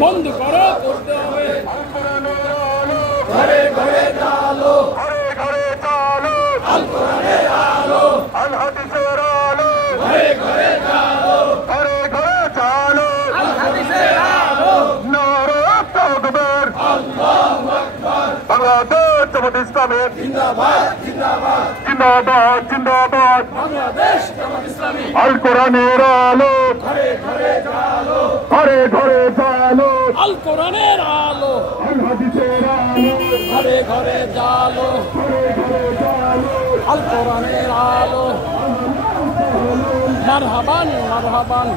বন্ধ করো করতে হবে ঘরে ঘরে চালো আল কোরআনের আলো আল হাদিসের আলো ঘরে ঘরে চালো আল হাদিসের আলো নারে তাকবীর আল্লাহু আকবার বাংলাদেশ জামাত ইসলামী জিন্দাবাদ জিন্দাবাদ জিন্দাবাদ জিন্দাবাদ বাংলাদেশ জামাত ইসলামী আল কোরআনের আলো ঘরে ঘরে চালো ঘরে ঘরে চালো আল কোরআনের আলো আল হাদিসের আলো ঘরে ঘরে চালো ঘরে ঘরে চালো আল কোরআনের আলো মারহাবান মারহাবান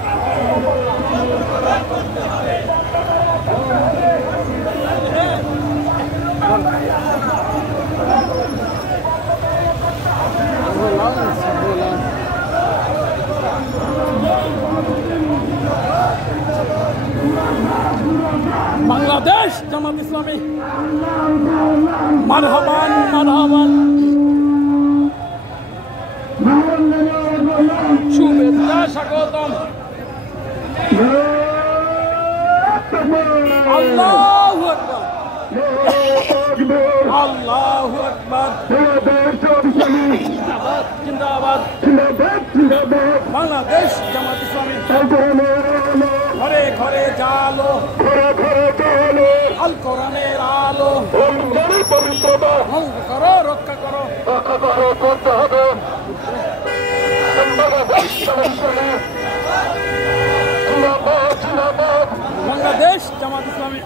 বাংলাদেশ জামাত ইসলামী মারহাবান মারহাবান শুভেচ্ছা স্বাগতম আল্লাহু আকবার আল্লাহু আকবার জিন্দাবাদ জিন্দাবাদ বাংলাদেশ জামাত ইসলামী ঘরে ঘরে জালো আল কোরআনের আলো ভঙ্গ করো রক্ষা করো করতে হবে বাংলাদেশ জামাত ইসলামী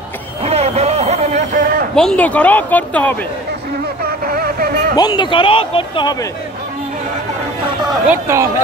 বন্ধ করো করতে হবে বন্ধ করো করতে হবে করতে হবে